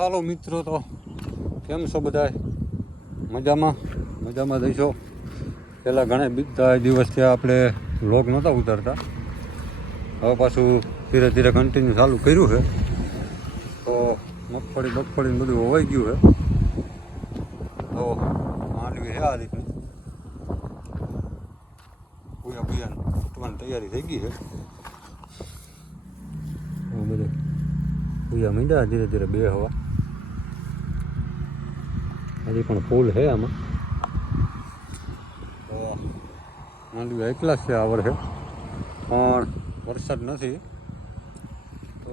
હાલો મિત્રો, તો કેમ છો બધાય? મજામાં મજામાં જઈશો. પહેલાં ઘણા દિવસથી આપણે વ્લોગ નહોતા ઉતારતા, હવે પાછું ધીરે ધીરે કન્ટિન્યુ ચાલુ કર્યું છે. તો મગફળી બધું હોવાઈ ગયું છે. તો માંડવી છે આ રીતની પૂયા ફૂટવાની તૈયારી થઈ ગઈ છે. બધું પૂયા મીંડા ધીરે ધીરે બે હવા હજી પણ ફૂલ છે આમાં. તો માંડવી એકલા છે આ વર્ષે, પણ વરસાદ નથી તો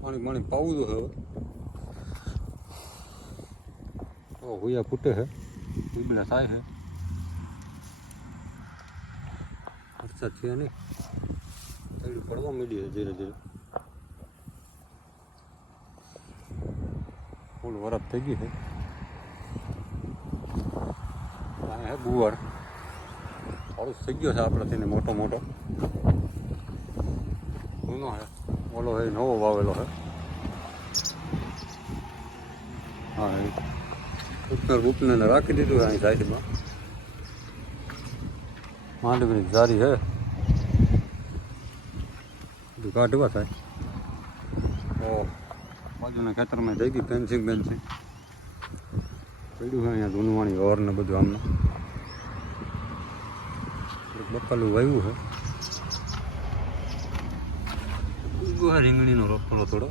પાણી પાવું તો હવે. તો ભૂયા ફૂટે છે, પીબલા થાય છે. વરસાદ છે નહીં, તૈડી પડવા માંડી છે ધીરે ધીરે. ફૂલ વરફ થઈ ગઈ છે. આ હે ગુવાર, થોડું થઈ ગયો છે આપણાથી મોટો જૂનો છે. ઓલો છે નવો વાવેલો છે. હા, ઉપને રાખી દીધું છે અહીં સાઈડમાં. માંડવીની જારી છે, બધું કાઢવા થાય. તો બાજુના ખેતરમાં થઈ ગઈ ફેન્સિંગ પડ્યું છે અહીંયા ધૂનવાણી ઓર ને બધું. આમને બકાલું વાવ્યું છે. રીંગણીનો રોપણો થોડો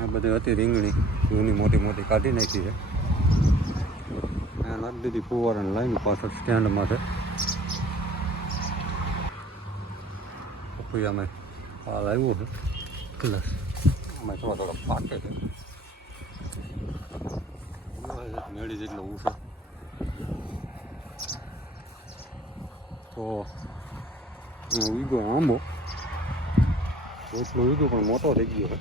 આ બધી હતી રીંગણી જૂની મોટી કાઢી નાખી છે. અહીંયા નાખી દીધી ફુવારાની લાઈન પાછળ સ્ટેન્ડમાં છે. પપૈયામાં હાલ આવ્યો છે પ્લસ આમાં થોડા પાકે છે. મેળી જેટલો ઊંચો તો વીગો આંબો એટલો વીગો પણ મોટો થઈ ગયો છે.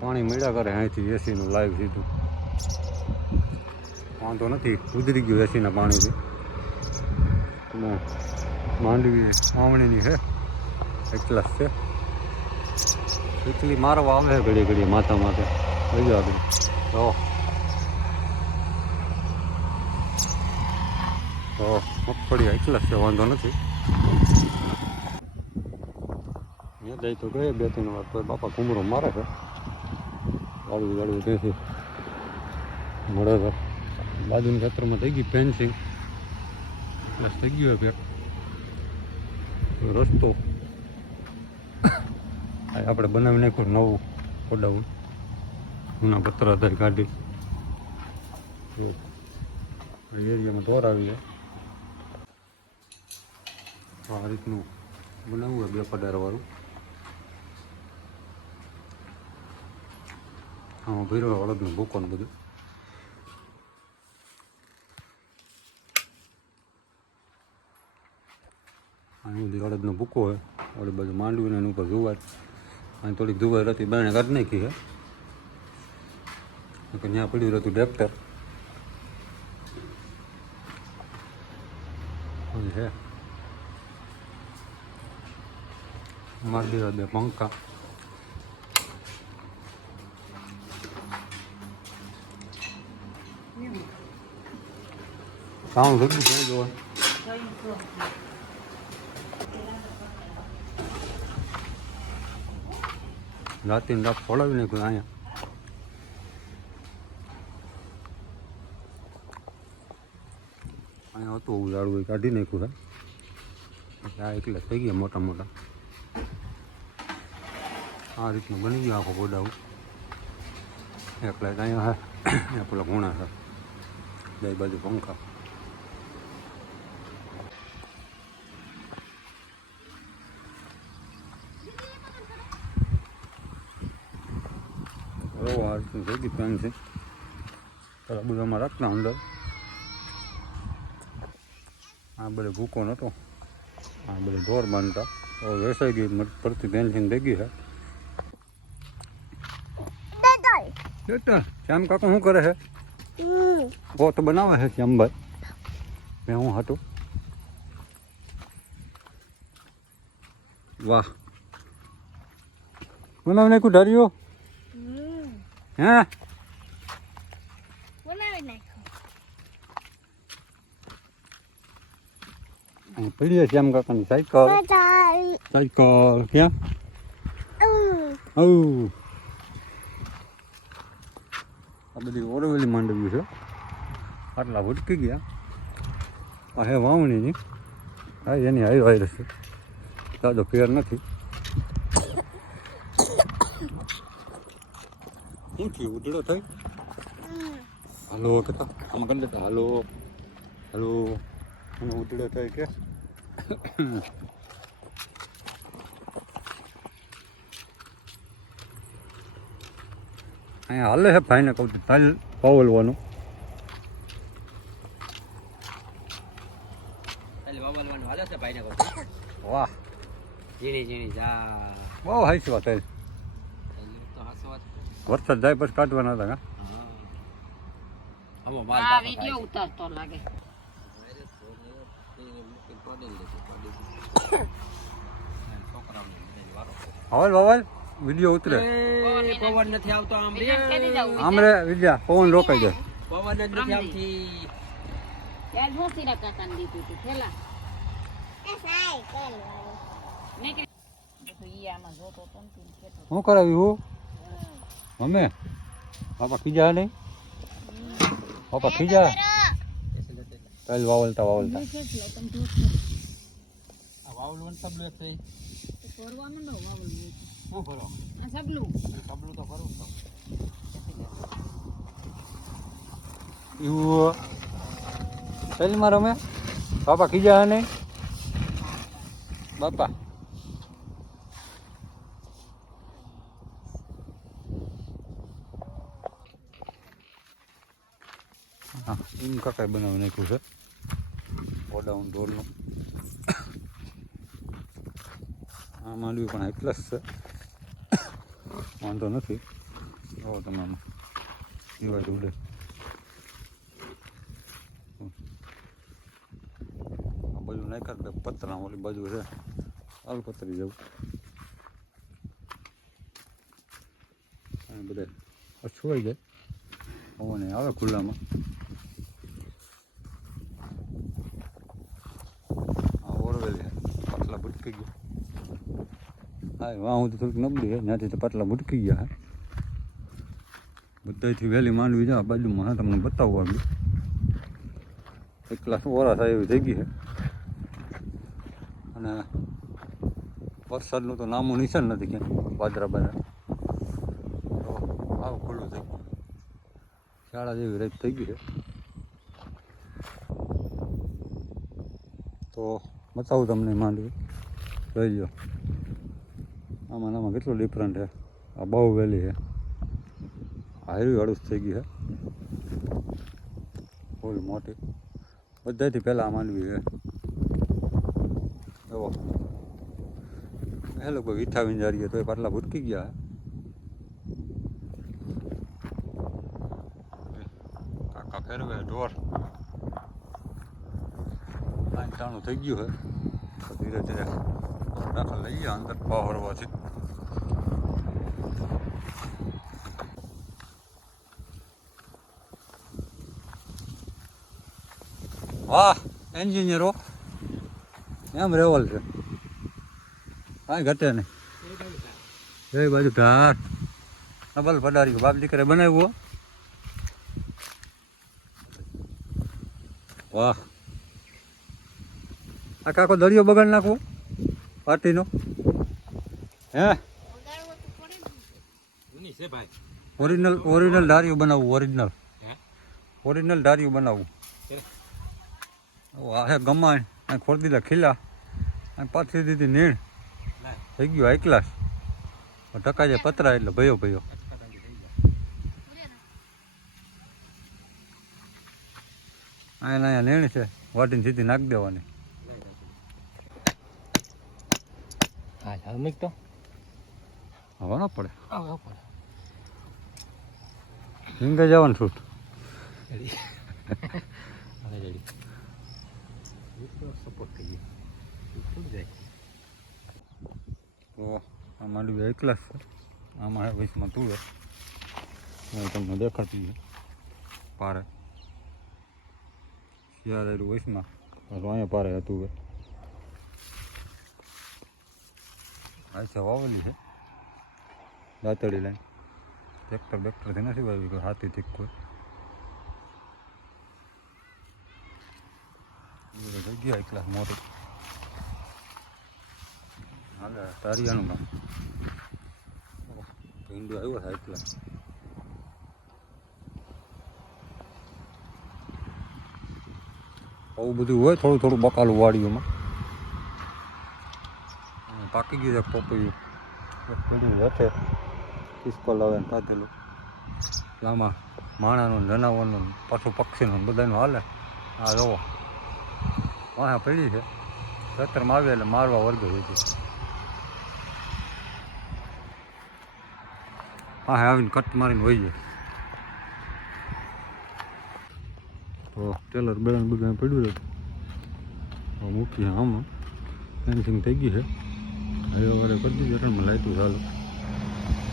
પાણી મળ્યા કરે અહીંથી એસીનું લાઈવ સીધું. વાંધો નથી, ઉતરી ગયું એસીના પાણીથી. માંડવી વાવણીની છે, એકલા છે. એટલી મારવા આવે ઘડી માથા માથે લઈ આગળ. તો મગફળી એકલા છે, વાંધો નથી. અહીંયા જાય તો ગયે 2-3 વાર, તો બાપા કુમરો મારે છે. વાળું ત્યાંથી મળે છે. બાજુના ખેતરમાં થઈ ગઈ ફેન્સિંગ પ્લસ થઈ ગયું પેક રસ્તો. આપણે બનાવી નાખ્યું નવું પડાવું, જૂના પત્ર આધાર કાઢી એરિયામાં ઢોર આવી જાય. આ રીતનું બનાવવું હોય 2 પડારવાળું. આમાં ભીરો અડદનો ભૂકો ને બધું. અહીં બધી અડદનો ભૂકો હોય, ઓલી બાજુ માંડવીને એની ઉપર જુવાર. અહીં થોડીક જુવાર હતી, બારણે કાઢી નાખી છે. ત્યાં પડ્યું હતું ટ્રેક્ટર છે. મારી દેવા 2 પંખા. કામ થતું ક્યાં જોવા રાતીને રાત ફોડાવી નાખ્યું. અહીંયા હતું એવું ઝાડવું કાઢી નાખ્યું છે. એટલે આ એકલા થઈ ગયા મોટા. આ રીતનું બની ગયું આખો ગોડાઉન. એકલા અહીંયા છે, પેલા ઘૂણા છે, 2 બાજુ પંખા. આ રીતનું થઈ ગયું પેન છે. પેલા બધામાં રાખતા અંદર. આ બધે ભૂકો નહોતો, આ બધે ઢોર બાંધતા. હવે વેસાઈ ગઈ પડતી પેન્સિંગ થઈ ગઈ છે. શ્યામ કાકો શું કરે છે? તો બનાવે છે શ્યામભાઈ. મેં હું હતું. વાહ, બનાવી નાખ્યું ધાર્યો હે બનાવી નાખ્યો. પડીએ શ્યામ કાકાની સાયકલ સાયકલ ક્યાં આ બધી ઓરવેલી માંડવી છે આટલા ભટકી ગયા હે વાવણીની હા એની હાઈ વાયરસ છે દાદો ફેર નથી શું થયું ઉધડો થઈ હાલો કેતા આમ કરી દેતા હાલો હાલો ઉધડો થઈ કે અહીંયા હાલે છે ભાઈને કહું છું હાલ વાવલવાનું વાહ બહુ હાઈસ વાત વરસાદ જાય પછી કાઢવાના હતા આ વિડિયો ઉતારતો લાગે. હવલ વવલ વિડીયો ઉતરે પવન નથી આવતો આમ રે વિદ્યા પવન રોકાઈ જાય પવન જ નથી આવતી યાર ભોસીરા કાકાને દીધું હતું થેલા મેં કે ઈ આમાં જોતો તો ને કેતો શું કરાવ્યું અમે પાપા ખીજા નહીં પાપા ખીજા ચાલ વાવલતા વાવલતા આ વાવલું સબલું એક થઈ ફરવા માંડો વાવલ હું ફરો આ સબલું સબલું તો ફરું તો એવું ચાલમાં રમે પાપા ખીજા નહીં બાપા હા એમ કાકાએ બનાવી નાખ્યું છે ઓડાઉન ઢોરનું આ માંડવી પણ એટલા જ છે વાંધો નથી આવો તમે આમાં દિવાળી ઉડે આ બાજુ નાખ્યા પતરા ઓલી બાજુ છે આલુ પતરી જવું અને બધા છુવાઈ જાય પવન આવે ખુલ્લામાં આ ઓરવેલી પાટલા ભટકી ગયા હા વાહ હું તો થોડીક નબળી હે ત્યાંથી તો પાટલા ભટકી ગયા હે બધાથી વહેલી માંડવી જા બાજુમાં હા તમને બતાવવા આવ્યું એક ક્લાસ ઓરા થાય એવી થઈ ગઈ છે અને વરસાદનું તો નામું નિશાન નથી ક્યાંય બાજરા બાજરા તો આવું ખુલ્લું થઈ ગયું શાળા જેવી રેત થઈ ગઈ છે તો બતાવું તમને માંડવી જોઈ લો આમાં આમાં કેટલું ડિફરન્ટ છે આ બહુ વહેલી છે હારી હળુસ થઈ ગઈ છે ફૂલ મોટી બધાથી પહેલાં આ માંડવી છે એવો એ લોકો વિઠાવીને જારીએ તો એ પાટલા ભૂટકી ગયા કાકા ફેરવે ઢોર ટાણું થઈ ગયું છે તો ધીરે ધીરે દાખલ લઈ ગયા અંદર પહોરવાથી વાહ એન્જિનિયરો એમ રેવલ છે કાંઈ ઘટે નહીં એ બાજુ ધાર ડબલ પડારી બાપ દીકરે બનાવ્યું વાહ આ કાકો દરિયો બગાડ નાખવો પાર્ટીનો હે ઓરિજિનલ ધારિયું બનાવવું ઓરિજિનલ ધારિયું બનાવવું આ હે ગમાણ અહીં ખોરી દીધા ખીલા અહીં પાથરી દીધી નીણ થઈ ગયું હાઈ ક્લાસ ટકા જાય પતરા એટલે ભયો ભયો અહીંયા નીણ છે વાટીને સીધી નાખી દેવાની તો હવે ન પડે હિંગે જવાનું છૂટ સપોર્ટ થઈ ગયું તો આ માંડવી હાઈ ક્લાસ છે આમાં હે વૈશમાં તુવે તમને દેખાતી છે પારે શિયાળેલું વૈશમાં અહીંયા પારે હતું આ છે વાવેલી છે દાંતડી લાઈન ટ્રેક્ટરથી નથી વાવી કોઈ હાથીથી કોઈ જગ્યા એકલા મોટી હાલે તારિયાનું કામ ભીંડો આવ્યો થાય એકલા આવું બધું હોય થોડું થોડું બકાલું વાડીઓમાં પાકી ગયું છે પોપૈયું બધું હેઠે કિસ્કો લાવે ને કાઢેલું આમાં માણાનું જનાવરનું પશુ પક્ષીનું બધાનું હાલે આ જોવો વાહ પડી છે ખેતરમાં આવે એટલે મારવા વર્ગે હતી હા આવીને કટ મારીને વહી જાય તો ટેલર બેલાને બધા પડ્યું છે તો મૂકી આમાં ફેન્સિંગ થઈ ગઈ છે હવે વારે કરી દીધી એટલે લાઈટું ચાલો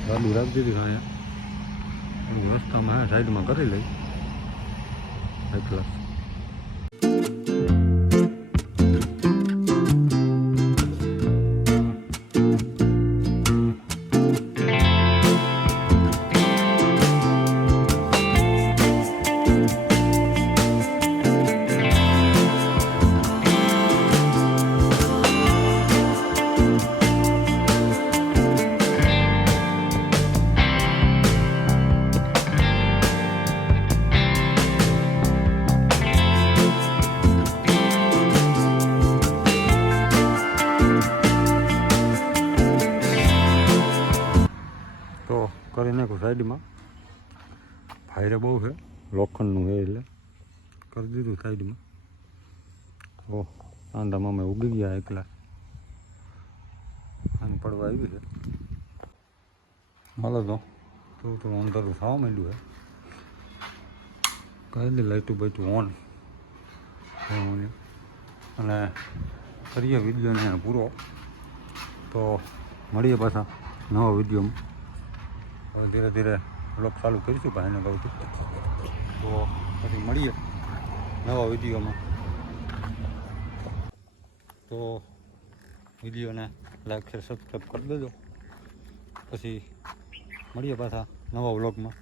ગાડી રાખી દીધી અહીંયા રસ્તામાં હા સાઈડમાં કરી લઈ એકલા તો કરી નાખું સાઈડમાં ફાયરે બહુ છે લોખંડનું છે એટલે કરી દીધું સાઈડમાં ઓ કાંદામાં અમે ઉગી ગયા એકલા આને પડવા આવી છે હાલો તો થોડું અંધારું થવા માંડ્યું છે કહી દે લાઈટું બાઈટું ઓન અને કરીએ વિડીયોને પૂરો તો મળીએ પાછા નવા વિડીયોમાં હવે ધીરે ધીરે બ્લોગ ચાલુ કરીશું ભાઈને કહું તો પછી મળીએ નવા વિડીયોમાં તો વિડીયોને લાઈક શેર સબસ્ક્રાઈબ કરી દેજો પછી મળીએ પાછા નવા વ્લોગમાં